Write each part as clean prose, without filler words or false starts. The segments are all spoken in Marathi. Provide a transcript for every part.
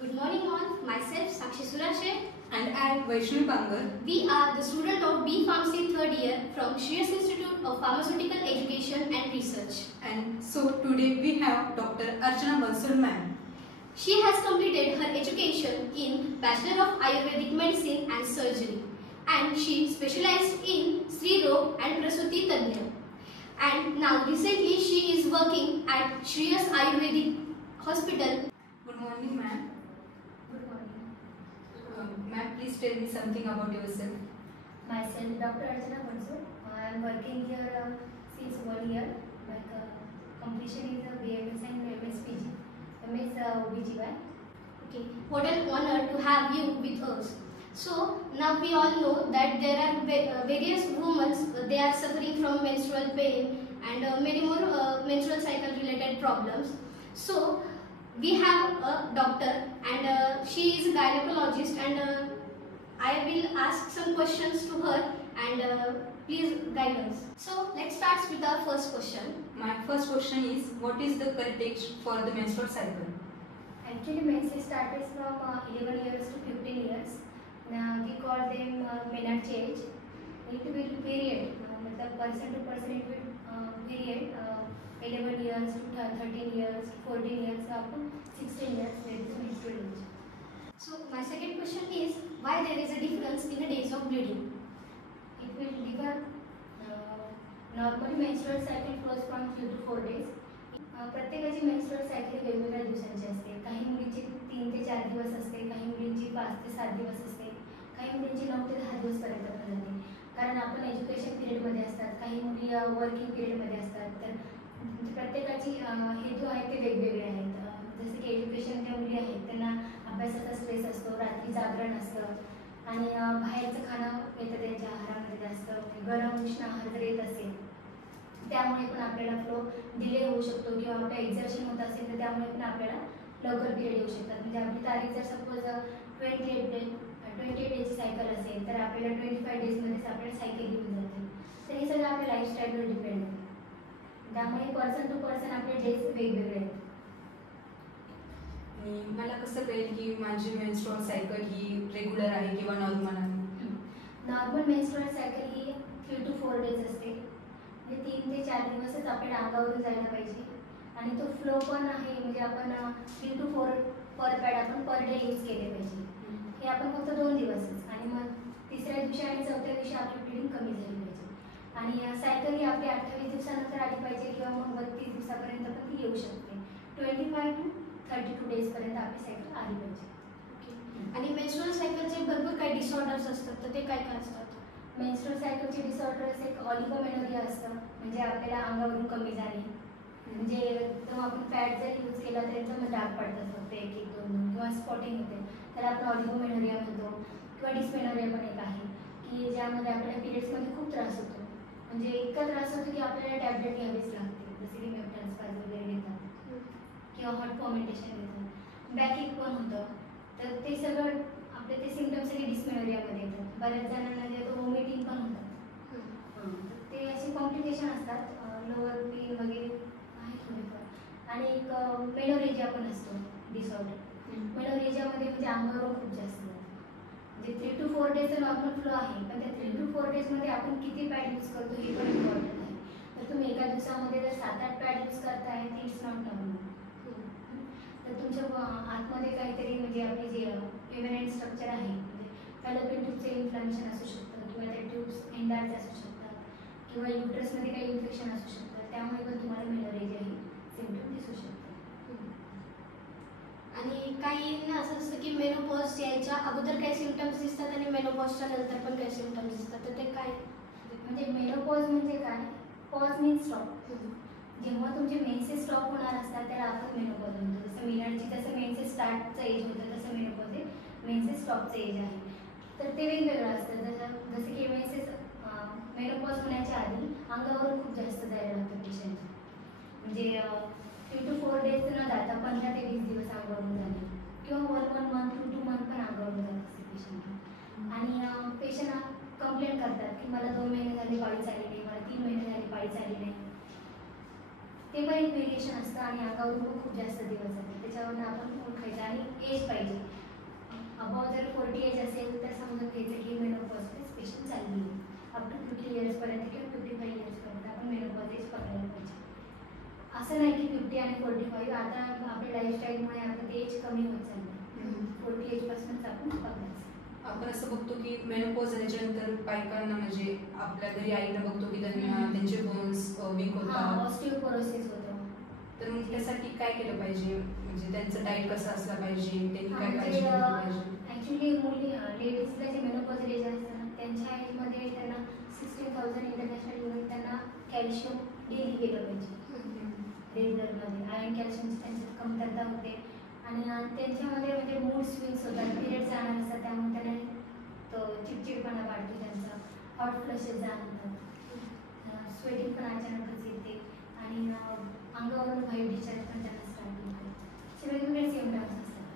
Good morning all, myself Sakshi Surashe and I am Vaishnavi Pangar. We are the student of B Pharmacy 3rd year from Shreyas Institute of Pharmaceutical Education and Research. And so today we have Dr. Archana Bansal ma'am. She has completed her education in Bachelor of Ayurvedic Medicine and Surgery and she specialized in Sri Rog and Prasuti Tanya. And now recently she is working at Shreyas Ayurvedic Hospital. Good morning ma'am. Good morning. Ma'am, please tell me something about yourself. Myself, Dr. Archana Bansal. I am working here since 1 year. My completion is a BMS and MSPG, MS OBGY. Okay, what an honor to have you with us. So now we all know that there are various women, they are suffering from menstrual pain and many more menstrual cycle related problems. So we have a doctor and she is a gynecologist and I will ask some questions to her and please guide us. So let's start with our first question. My first question is, what is the correct age for the menstrual cycle? Actually, menses starts from 11 years to 15 years. Now we call them menarche age. It will period. The person to person it will period 11 years to 13 years, 14 years up to 16 years. That is menstrual age. So my second question is, why there is a difference in the days of bleeding? It will differ. Normally menstrual cycle flows from 2 to 4 days. प्रत्येकाची मेन्स्ट्रुअल सायकल वेगवेगळ्या दिवसांची असते. काही मुलींची 3 ते 4 दिवस असते, काही मुलींची 5 ते 7 दिवस असते, काही मुलींची 9 ते 10 दिवस पर्यंत पण जाते. कारण आपण एज्युकेशन पिरियडमध्ये असतात, काही मुली वर्किंग पिरियडमध्ये असतात. तर प्रत्येकाची हेतू आहेत ते वेगवेगळे आहेत. जसे की एज्युकेशनच्या मुली आहेत त्यांना अभ्यासाचा स्ट्रेस असतो, रात्री जागरण असतं आणि बाहेरचं खाणं येतं त्यांच्या आहारामध्ये जास्त. गरम उष्ण आहार जर येत असेल त्यामुळे पण आपल्याला फ्लो डिले होऊ शकतो किंवा आपलं एक्झर्शन होत असेल तर त्यामुळे पण आपल्याला लवकर पिरियड येऊ शकतात. म्हणजे आपली तारीख जर सपोज 28 डेजची सायकल असेल तर आपल्याला 25 डेजमध्येच आपल्याला सायकल येऊन जाते. तर हे सगळं आपल्या लाईफस्टाईलवर डिपेंड आहे. त्यामुळे पर्सन टू पर्सन आपले डेज वेगवेगळे आहेत. मला कसं कळेल की माझी मेन्स्ट्रुअल सायकल ही रेग्युलर आहे किंवा नॉर्मल आहे? Normal menstrual cycle he 3 to 4 days असते. म्हणजे 3 ते 4 दिवसच आपल्याला अंगावरून जायला पाहिजे आणि तो फ्लो पण आहे. म्हणजे आपण 3 to 4 पर पॅड आपण पर डे यूज केले पाहिजे. हे आपण फक्त 2 दिवसच आणि मग तिसऱ्या दिवशी आणि चौथ्या दिवशी आपली ब्लिडिंग कमी झाली पाहिजे. आणि सायकल ही आपली 28 दिवसानंतर आली पाहिजे किंवा मग 32 दिवसापर्यंत पण ती येऊ शकते. 25 to 32 डेजपर्यंत आपली सायकल आली पाहिजे. आणि मेन्स्ट्रुअल सायकलचे भरपूर काही डिसऑर्डर्स असतात, तर ते काय काय असतात? मेन्स्ट्रुअल सायकलचे डिसऑर्डर्स एक ऑलिगोमेनोरिया असतं, म्हणजे आपल्याला अंगावरून कमी जाणे. म्हणजे एकदम आपण पॅड जर यूज केला तर एकदम डाग पडतात फक्त 1-2 किंवा स्पॉटिंग होते, तर आपण ऑलिगोमेनोरिया म्हणतो. किंवा डिस्मेनोरिया पण एक आहे की ज्यामध्ये आपल्याला पिरियड्समध्ये खूप त्रास होतो. म्हणजे इतका त्रास होतो की आपल्याला टॅबलेट घ्यावीच लागते, जसे की मेफ्टॅन्स्पाज वगैरे घेतात किंवा हॉट फॉर्मेंटेशन घेतात. बॅकएक पण होतं. तर ते सगळं आपले ते सिम्पटम्स सगळे डिस्मेनोरियामध्ये येतात. बऱ्याच जणांना जे होतं वॉमिटिंग पण होतात. ते असे कॉम्प्लिकेशन असतात. लोअर पेन वगैरे आहे थोडेफार. आणि एक मेनोरेजिया पण असतो डिसऑर्डर. मेनोरेजियामध्ये म्हणजे अंगावरून खूप जास्त म्हणजे 3 to 4 डेजचा नॉर्मल फ्लो आहे, पण त्या 3 to 4 डेजमध्ये आपण किती पॅड यूज करतो हे पण इम्पॉर्टंट आहे. तर तुम्ही एका दिवसामध्ये जर 7-8 पॅड यूज करताय तर इट्स नॉट नॉर्मल. तर तुमच्या आतमध्ये काहीतरी म्हणजे आपली जे फेमिनाईन स्ट्रक्चर आहे, म्हणजे फॅलोपियन ट्यूबचे इन्फ्लॅमेशन असू शकतं किंवा त्या ट्यूब्स एन्डार्च असू शकतात किंवा युट्रसमध्ये काही इन्फेक्शन असू शकतं. त्यामुळे पण तुम्हाला मेनोरेजिया ही सिम्पटम दिसू शकतात. आणि काही ना असं असतं की मेनोपॉज यायच्या अगोदर काही सिम्पटम्स दिसतात आणि मेनोपॉजच्या नंतर पण काही सिम्पटम्स दिसतात, तर ते काय? म्हणजे मेनोपॉज म्हणजे काय? Pause means stop. जेव्हा तुमचे मेन्सेस स्टॉप होणार असतात त्याला आपण मेनोपॉज म्हणतो. जसं मिलांची जसं मेन्सेस स्टार्टचं एज होतं तसं मेनोपॉज हे मेन्सेस स्टॉपचं एज आहे. तर ते वेगवेगळं असतं. जसं की मेन्सेस मेनोपॉज होण्याच्या आधी अंगावरून खूप जास्त जायला लागतं पेशंटच्या. म्हणजे 3 to 4 डेज न जाता 15 ते 20 दिवस अंगावरून जाणे किंवा 1 month to 2 month पण अंगावरून जात असते पेशंटला. आणि पेशंट कंप्लेंट करतात की मला 2 महिने झाले पाळी चालली नाही, मला 3 महिने झाले पाळी चालली नाही. ते पण एक व्हेरिएशन असतं आणि अंगावरून पण खूप जास्त दिवस जाते. त्याच्यावरून आपण ओळखायचं. आणि एज पाहिजे. अबाव जर 40 एज असेल तर समजून घ्यायचं की मेनोपॉज स्पेशल चालली आहे. अप टू 50 इयर्सपर्यंत किंवा 55 इयर्सपर्यंत आपण मेनोपॉज एज पकडायला पाहिजे. असं नाही की 50 आणि 45. आता आपल्या लाईफस्टाईलमुळे आता ते एज कमी होत चाललं. 40 एजपासूनच आपण पकडायचं. आपण असं बघतो की मेनोपॉज झाल्याच्यानंतर बायकांना म्हणजे आपल्या घरी आईला बघतो की त्यांना त्यांचे बोन्स वीक होतात, ऑस्टिओपोरोसिस होतं. तर मग त्यासाठी काय केलं पाहिजे, म्हणजे त्यांचं डाएट कसं असलं पाहिजे, त्यांनी काय काळजी म्हणजे घेतली पाहिजे? ॲक्च्युली मुली लेडीजला जे मेनोपॉज एज असतं ना त्यांच्या एजमध्ये त्यांना 16,000 इंटरनॅशनल युनिट त्यांना कॅल्शियम डेली गेलं पाहिजे. रेग्युलरमध्ये आयर्न कॅल्शियमची त्यांच्यात कमतरता होते आणि त्यांच्यामध्ये म्हणजे मूड स्विंग्स होतात, पिरियड जाणार असतात, त्यामुळे त्यांना तो चिडचिडपणा वाढतो, त्यांचा हॉट फ्लशेस जाणवतात, स्वेटिंग पण अचानकच येते आणि अंगावरून व्हाईट डिस्चार्ज पण त्यांना स्टार्ट होते. असे वेगवेगळे सिम्पटम्स असतात.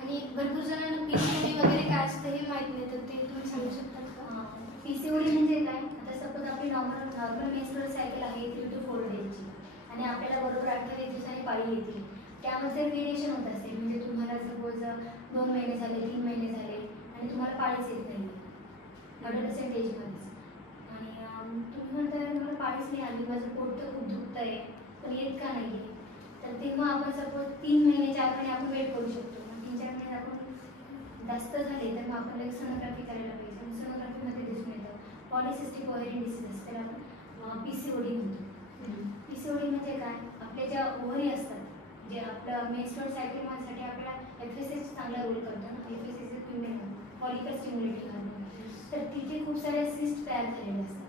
आणि भरपूर जणांना पीसीओडी वगैरे काय असतं हे माहित नाही, तर ते तुम्ही सांगू शकता का? पीसीओडी म्हणजे काय? आता सपोज आपली नॉर्मल मेन्स्ट्रुअल सायकल आहे 3 to 4 डेजची आणि आपल्याला बरोबर 28 दिवसांनी पाळी येते. त्यामध्ये व्हेरिएशन होत असते. म्हणजे तुम्हाला सपोज 2 महिने झाले, 3 महिने झाले आणि तुम्हाला पाळीच येत नाही अडोलसेंट एजमध्येच आणि तुम्ही म्हणता मला पाळीच नाही आली, माझं पोट तर खूप दुखतं आहे पण येत का नाही आहे, तर तेव्हा आपण सपोज 3 महिने 4 महिने आपण वेट करू शकतो. 3-4 महिने आपण जास्त झाले तर मग आपण एक सोनोग्राफी करायला पाहिजे. सोनोग्राफीमध्ये दिसून येतं पॉलिसिस्टिक ओव्हरी डिसीज, त्याला आपण पीसीओडी म्हणतो. पीसीओडी म्हणजे काय? आपल्या ज्या ओव्हरी असतात, जे आपलं मेन्स्ट्रुअल सायकलसाठी आपल्याला एफएसएच चांगला रोल करतो ना, FSH female follicle stimulating hormone, तर तिथे खूप साऱ्या सिस्ट तयार झालेले असतात.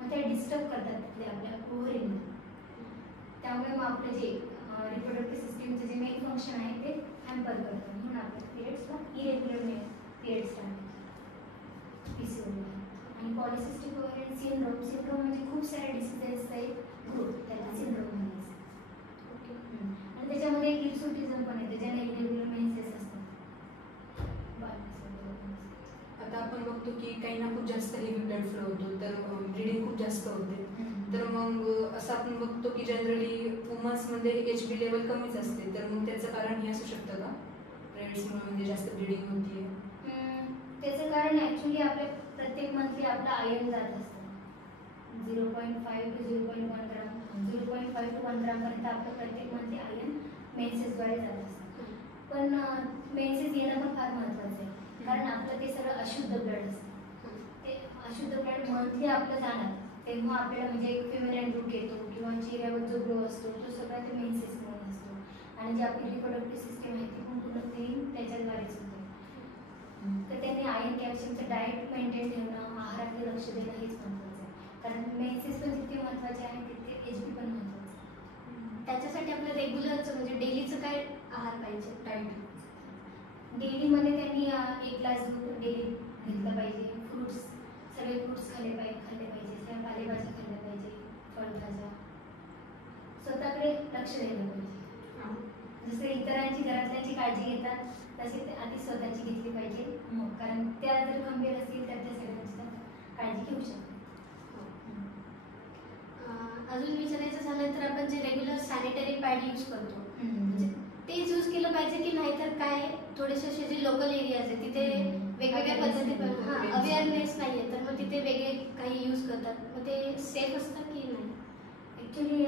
मग त्या डिस्टर्ब करतात तिथल्या आपल्या ओव्हरीमध्ये. त्यामुळे मग आपलं जे रिप्रोडक्टिव्ह सिस्टीमचं जे मेन फंक्शन आहे ते हॅम्पर करतं, म्हणून आपल्या पिरियड्सला इरेग्युलर पिरियड स्टार्ट होतात पीसीओडी. आणि पॉलिसिस्टिक ओव्हरी सिंड्रोम म्हणजे खूप साऱ्या डिसीजेसचा एक ग्रुप, त्याला सिंड्रोम म्हणायचं. आणि त्याच्यामध्ये एक हिर्सुटिझम पण येते, ज्याला इरेग्युलर मेन्सेस असतात. आता आपण बघतो की काहींना खूप जास्त हेवी ब्लड फ्लो होतो, तर ब्लिडिंग खूप जास्त होते, तर मग असं आपण बघतो की जनरली वुमन्समध्ये HB लेवल कमीच असते, तर मग त्याचं कारण हे असू शकतं का? पिरियड्समुळे म्हणजे जास्त ब्लिडिंग होती? त्याचं कारण ॲक्च्युली आपल्या प्रत्येक मंथली आपलं आयर्न जात असतं 0.5 to 0.1 ग्राम, 0.5 to 1 ग्रामपर्यंत आपलं प्रत्येक मंथली आयर्न मेन्सेसद्वारे जात असतं. पण मेन्सेस येणं पण फार महत्त्वाचं आहे, कारण आपलं ते सगळं अशुद्ध ब्लड असतं. ते अशुद्ध ब्लड मंथली आपलं जाणार तेव्हा आपल्याला म्हणजे एक फेमिनाईन लुक येतो किंवा चेहऱ्यावर जो ग्लो असतो तो सगळा ते मेन्सेसमुळे असतो. आणि जी आपली रिप्रोडक्टिव्ह सिस्टीम आहे ती पण पूर्ण क्लीन त्याच्याद्वारेच होते. तर त्यांनी आयर्न कॅल्शियमचं डाएट मेंटेन ठेवणं, आहाराकडे लक्ष देणं हेच महत्त्वाचं आहे, कारण मेन्सेस पण जितके महत्त्वाचे आहे तितके HB पण महत्त्वाचं आहे. त्याच्यासाठी आपलं रेग्युलरचं म्हणजे डेलीचं काय आहार पाहिजे? डाएट डेलीमध्ये त्यांनी 1 ग्लास दूध डेली घेतलं पाहिजे. फ्रूट्स, सगळे फ्रूट्स खाल्ले पाहिजे, सगळ्या पालेभाज्या खाल्ल्या पाहिजे, फळभाज्या. स्वतःकडे लक्ष द्यायला पाहिजे. जसं इतरांची घरातल्यांची काळजी घेतात तसे ते आधी स्वतःची घेतली पाहिजे, कारण त्या जर खंबीर असतील तर त्या सगळ्यांची काळजी घेऊ शकतात. अजून विचारायचं झालं तर आपण जे रेग्युलर सॅनिटरी पॅड यूज करतो म्हणजे तेच यूज केलं पाहिजे की नाहीतर काय थोडेसे असे जे लोकल एरियाज आहेत तिथे वेगवेगळ्या पद्धती पण अवेअरनेस नाही आहे, तर मग तिथे वेगळे काही यूज करतात, मग ते सेफ असतं की नाही? ॲक्च्युली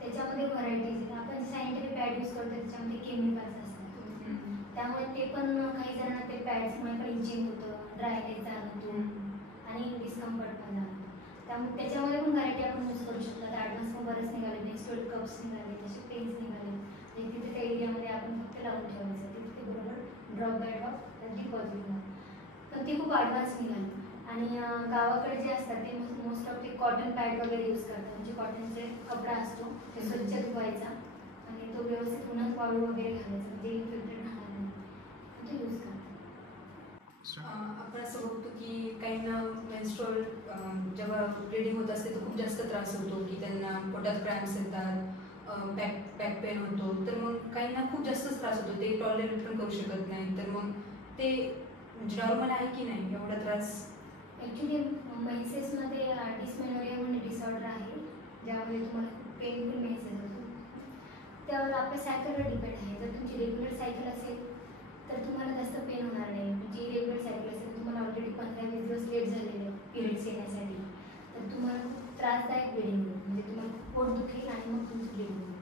त्याच्यामध्ये व्हरायटीज, आपण सॅनिटरी पॅड यूज करतो त्याच्यामध्ये केमिकल्स असतात, त्यामुळे ते पण काही जणांना ते पॅड्समुळे पण इचिंग होतं, ड्रायनेस जाणवतो आणि डिस्कम्फर्ट पण जाणवतो. त्यामुळे त्याच्यामध्ये पण व्हरायटी आपण यूज करू शकतो. आता ॲडव्हान्स पण बरेच निघाले, मेन्स्ट्रुअल कप्स निघाले, तसे पेन्स निघाले, आणि तिथे त्या एरियामध्ये आपण फक्त लावून ठेवायचं, तिथे बरोबर ड्रॉप बाय ड्रॉप डिपॉझिट होणार. पण ते खूप ॲडव्हान्स निघाले. आणि गावाकडे जे असतात ते मोस्ट ऑफ ते कॉटन पॅड वगैरे यूज करतात, म्हणजे कॉटनचे कपडा असतो ते स्वच्छ धुवायचा आणि तो व्यवस्थित उन्हात वाळू वगैरे घालायचा, म्हणजे इन्फेक्टेड राहणार नाही, तो यूज करतात. आपण असं बघतो की काहींना मेन्स्ट्रुअल जेव्हा ब्लिडिंग होत असते तर खूप जास्त त्रास होतो, की त्यांना पोटात क्रॅम्प्स येतात, बॅक पेन होतो, तर मग काहींना खूप जास्तच त्रास होतो, ते टॉलरेट पण करू शकत नाही, तर मग ते म्हणजे नॉर्मल आहे की नाही एवढा त्रास? ॲक्च्युली मेन्सेसमध्ये डिस्मेनोरिया म्हणून डिसऑर्डर आहे, ज्यामध्ये तुम्हाला खूप पेनफुल मेन्सेस होतो. त्यावर आपल्या सायकलवर डिपेंड आहे. जर तुमची रेग्युलर सायकल असेल तर तुम्हाला जास्त पेन होणार नाही. तुमची इरेग्युलर सायकल असेल, तुम्हाला ऑलरेडी 15-20 दिवस लेट झालेले आहे पिरियड्स येण्यासाठी, तर तुम्हाला खूप त्रासदायक ब्लिडिंग होईल. म्हणजे तुम्हाला खूप पोट दुखेल आणि मग तुमची ब्लिडिंग होईल.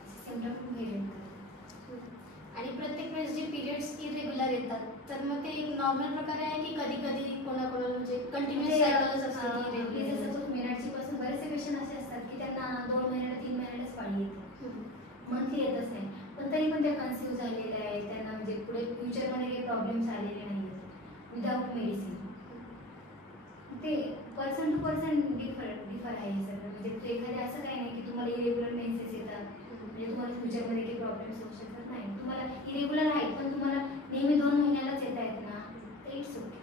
असे सिम्पटम खूप व्हेरियंट करतात. आणि प्रत्येक वेळेस जे पिरियड्स इरेग्युलर येतात तर मग ते एक नॉर्मल प्रकारे आहे की कधी कधी कोणाकोणाला म्हणजे कंटिन्युअस सायकलच असते ती आपली irregular? जसं मिनिटची पासून बरेचसे पेशंट असे असतात की त्यांना 2 महिन्याला 3 महिन्यालाच पाळी येते, मंथली येतच नाही, पण तरी पण ते कन्फ्यूज झालेले आहे. त्यांना म्हणजे पुढे फ्युचरमध्ये काही प्रॉब्लेम्स आलेले नाही आहेत विदाऊट मेडिसिन. ते पर्सन टू पर्सन डिफर आहे हे सगळं. म्हणजे एखादे असं काही नाही की तुम्हाला इरेग्युलर मेन्सेस येतात म्हणजे तुम्हाला फ्युचरमध्ये काही प्रॉब्लेम्स होऊ शकत नाही. तुम्हाला इरेग्युलर आहेत पण तुम्हाला नेहमी 2 महिन्यालाच येत आहेत ना, तर इट्स ओके.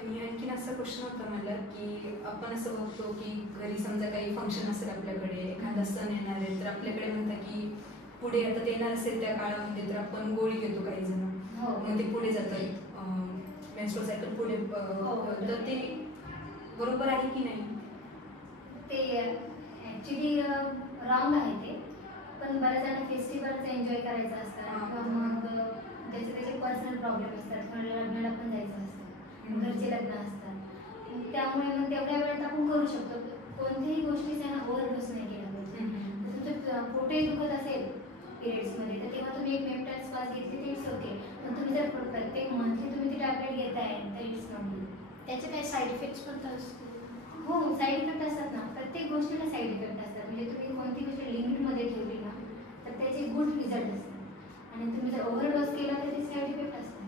आणि आणखीन असा प्रश्न होता मला की आपण असं बघतो की घरी समजा काही फंक्शन असेल आपल्याकडे, एखादा सण येणार आहे, तर आपल्याकडे म्हणतात की पुढे आता ते येणार असेल त्या काळामध्ये तर आपण गोळी घेतो काही जण, हो. मग ते पुढे जातात मेन्स्ट्रुअल सायकल पुढे तर ते बरोबर आहे की नाही? ते ॲक्च्युली रॉंग आहे ते, पण बऱ्याच जण फेस्टिवल्स एन्जॉय करायचं असतात किंवा मग त्याचे पर्सनल प्रॉब्लेम असतात, कोणाला लग्नाला पण जायचं असतं, घरचे लग्न असतात, त्यामुळे मग तेवढ्या वेळात आपण करू शकतो. कोणत्याही गोष्टीचा ना ओव्हरडोस नाही केला पाहिजे. जर तुमचं पोटही दुखत असेल पिरियड्समध्ये तर तेव्हा तुम्ही एक पेप्टाइड पास घेतली तर इट्स ओके, पण तुम्ही जर प्रत्येक मंथली तुम्ही ती टॅबलेट घेताय तर इट्स नॉट गुड. त्याचे काही साईड इफेक्ट्स पण तर असतील. हो, साईड इफेक्ट असतात ना, प्रत्येक गोष्टीला साईड इफेक्ट असतात. म्हणजे तुम्ही कोणती गोष्ट लिमिटमध्ये ठेवली ना तर त्याचे गुड रिझल्ट असतात, आणि तुम्ही जर ओव्हरडोस केला तर ते साईड इफेक्ट असतात.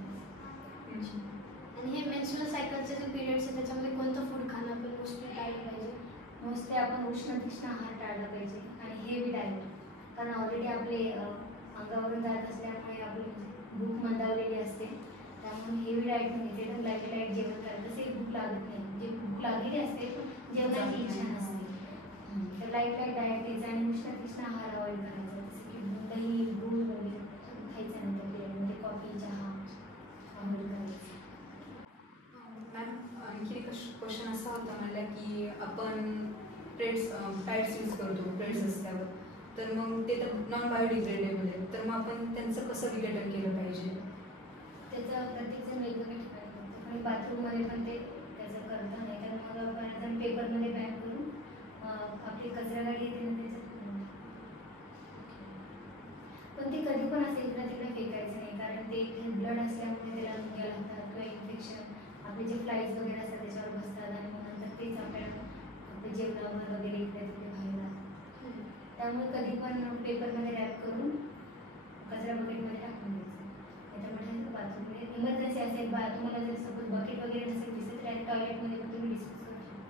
आणि हे मेन्स्ट्रुअल सायकलचे जे पिरियड्स आहे त्याच्यामध्ये कोणतं फूड खाणं आपण मोस्टली टाळलं पाहिजे? मोस्टली आपण उष्ण तीक्ष्ण आहार टाळला पाहिजे आणि हेवी डाएट, कारण ऑलरेडी आपले अंगावरून जात असल्यामुळे आपली भूक मंदावलेली असते, त्यामुळे हेवी डाएट म्हणजे एकदम लाईट जेवण करायचं. तसे भूक लागत नाही, म्हणजे भूक लागलेली असते पण जेवणाची इच्छा नसते, तर लाईट डाएट घ्यायचं आणि उष्ण तीक्ष्ण आहार अवॉइड करायचा. जसं की दही, दूध वगैरे खायचं नाही, तर म्हणजे कॉफी, चहा अवॉइड करायचं. मॅम आणखी एक क्वेश्चन असा होता मला की आपण पॅड्स यूज करतो प्लेट्स असल्यावर, तर मग ते तर नॉन बायोडिग्रेडेबल आहे, तर मग आपण त्यांचं कसं विघटन केलं पाहिजे? त्याचं प्रत्येकजण वेगवेगळ्या ठिकाणी करतो, आणि बाथरूममध्ये पण ते त्याचं करता नाही, तर मग आपण पेपरमध्ये पॅक करून आपली कचरा गाडी येते ना त्याच्यात करून. पण ते कधी पण असं इकडं तिकडे फेकायचं नाही, कारण ते ब्लड असल्यामुळे त्याला मुंग्या लागतात किंवा इन्फेक्शन, आपले जे फ्लाईज वगैरे असतात त्याच्यावर बसतात आणि मग नंतर तेच आपल्याला आपले जेवणावर वगैरे इकडे तिकडे बाहेर राहतात. त्यामुळे कधी पण पेपरमध्ये रॅप करून कचरा बकेटमध्ये टाकून द्यायचं. त्याच्यामध्ये बाथरूममध्ये इमर्जन्सी असेल, तुम्हाला जर सपोज बकेट वगैरे नसेल दिसत तर टॉयलेटमध्ये पण तुम्ही डिस्पोज करू शकता.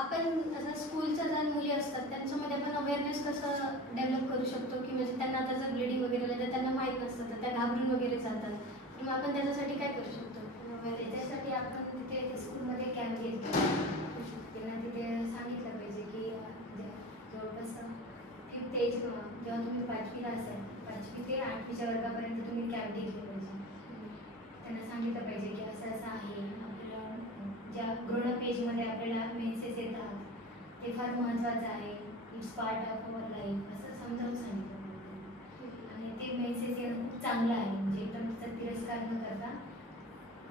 आपण असं स्कूलच्या ज्या मुली असतात त्यांच्यामध्ये आपण अवेअरनेस कसं डेव्हलप करू शकतो की म्हणजे त्यांना आता जर ब्लिडिंग वगैरे आलं तर त्यांना माहीत नसतं तर त्या घाबरून वगैरे जातात, तर मग आपण त्याच्यासाठी काय करू शकतो? त्याच्यासाठी आपण तिथे स्कूलमध्ये कॅम्प घेतला, त्यांना तिथे सांगितलं पाहिजे की जवळपास 5th एज जेव्हा तुम्ही 5वीला असाल 5वी ते 8वीच्या वर्गापर्यंत तुम्ही कॅम्प घेतले पाहिजे. त्यांना सांगितलं पाहिजे की असं असं आहे, आपल्याला ज्या ग्रोन पेजमध्ये आपल्याला मेन्सेस येतात ते फार महत्त्वाचं आहे, it's part of our life, असं समजावून सांगितलं पाहिजे. आणि ते मेन्सेस येणं खूप चांगलं आहे, म्हणजे एकदम त्याचा तिरस्कार न करता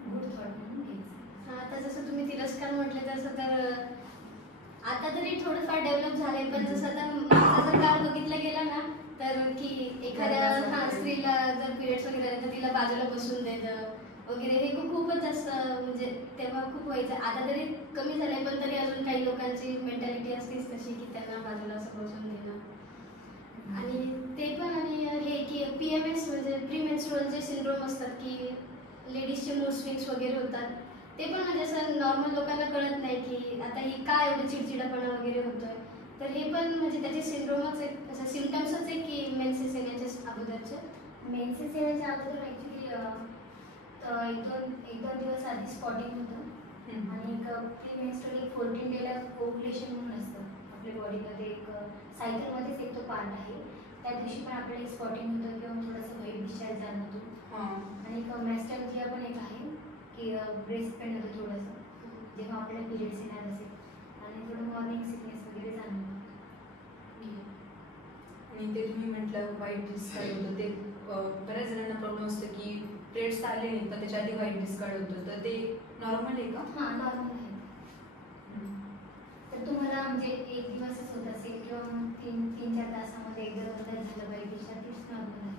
गुड थॉट म्हणून घ्यायचं. आता जसं तुम्ही तिरस्कार म्हटले तसं तर आता तरी थोडंफार डेव्हलप झालंय, पण जसं आता माझा जर काळ बघितलं गेला ना तर की एखाद्या स्त्रीला जर पिरियड्स वगैरे आले तर तिला बाजूला बसून देणं वगैरे हे खूपच जास्त म्हणजे तेव्हा खूप व्हायचं. आता तरी कमी झालंय, पण तरी अजून काही लोकांची मेंटॅलिटी असतेच तशी की त्यांना बाजूला असं बसून देणं. आणि ते पण आणि हे की PMS म्हणजे प्री मेन्स्ट्रुअल जे सिंड्रोम असतात की लेडीजचे मूड स्विंग्स वगैरे होतात, ते पण म्हणजे असं नॉर्मल लोकांना कळत नाही की आता ही काय एवढं चिडचिडापणा वगैरे होतोय, तर हे पण म्हणजे त्याचे सिंड्रोमच एक असं सिम्टम्सच आहे की मेन्सेस येण्याच्या अगोदरचे. मेन्सेस येण्याच्या अगोदर ॲक्च्युली एक दोन दिवस आधी स्पॉटिंग होतं, आणि एक प्री मेन्स्ट्रुअल एक 14 डेला ओव्युलेशन म्हणून असतं आपल्या बॉडीमध्ये, एक सायकलमध्येच एक तो पार्ट आहे, त्या दिवशी पण आपल्याला एक स्पॉटिंग होतं किंवा थोडंसं व्हाईट डिस्चार्ज जाणवतो. आणि एक मॅस्टॅल्जिया पण एक आहे की ब्रेस्ट पेन होतं थोडंसं जेव्हा आपल्याला पिरियड्स येणार असेल, आणि थोडं मॉर्निंग सिकनेस वगैरे जाणवतं. आणि ते तुम्ही म्हटलं व्हाईट डिस्कार्ड होतं ते बऱ्याच जणांना प्रॉब्लेम असतो की पिरियड्स आले नाही पण त्याच्या आधी व्हाईट डिस्कार्ड होतं तर ते नॉर्मल आहे का? हां नॉर्मल आहे. तर तुम्हाला म्हणजे एक दिवसच होत असेल किंवा मग 3-4 तासामध्ये एकदा दोनदा झालं व्हाईट डिस्चार्ज तीच नॉर्मल आहे.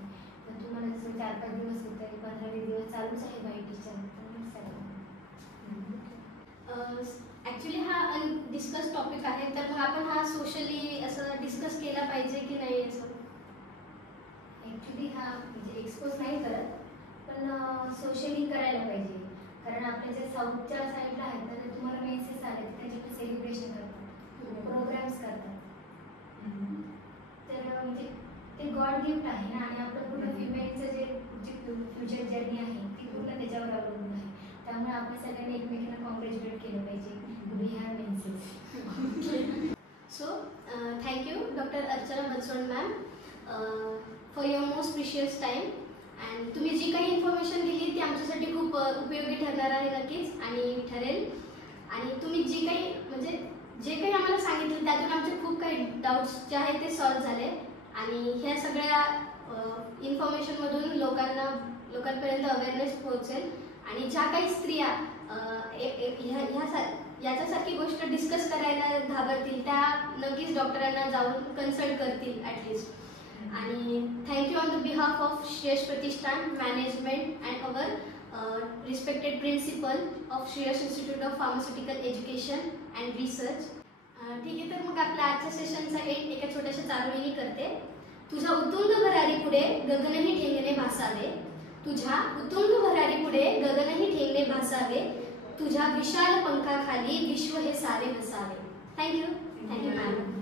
तर तुम्हाला जसं 4-5 दिवस होत आहे 15-20 दिवस चालूच आहे व्हाईट डिस्चार्ज तर मग चालेल. ॲक्च्युली हा अनडिस्कस टॉपिक आहे तर मग आपण हा सोशली असं डिस्कस केला पाहिजे की नाही असं? ॲक्च्युली हा म्हणजे एक्सपोज नाही करत पण सोशली करायला पाहिजे. कारण आपल्या जे साऊथच्या साईडला आहेत तर तुम्हाला मेन्सेस आले तर त्याच्याकडे सेलिब्रेशन करतात प्रोग्राम्स करतात. तर म्हणजे ते गॉड गिफ्ट आहे ना आणि आपलं पूर्ण फिमेलचं जे फ्युचर जर्नी आहे ती पूर्ण त्याच्यावर अवलंबून आहे. त्यामुळे आपण सगळ्यांनी एकमेकांना कॉंग्रॅच्युलेट केलं पाहिजे we have menses. So thank you doctor Archana Bansod ma'am for your most precious time and तुम्ही जी काही इन्फॉर्मेशन दिली ती आमच्यासाठी खूप उपयोगी ठरणार आहे नक्कीच आणि ठरेल. आणि तुम्ही जी काही म्हणजे जे काही आम्हाला सांगितलं त्यातून आमचे खूप काही डाऊट्स जे आहेत ते सॉल्व झाले आणि ह्या सगळ्या इन्फॉर्मेशनमधून लोकांपर्यंत अवेअरनेस पोहोचेल आणि ज्या काही स्त्रिया याच्यासारखी गोष्ट डिस्कस करायला घाबरतील त्या नक्कीच डॉक्टरांना जाऊन कन्सल्ट करतील ॲटलिस्ट. आणि thank you on the behalf of Shreyas Pratishthan management and our respected principal of Shreyas institute of pharmaceutical education and research. ठीक आहे तर मग आपल्या आजच्या सेशनचा एका छोट्याशा चारोळीने करते. तुझ्या उतुंग भरारी पुढे गगनही ठेंगणे भासावे, तुझ्या उतुंग भरारी पुढे गगनही ठेंगणे भासावे, तुझ्या विशाल पंखाखाली विश्व हे सारे बसावे. Thank you ma'am.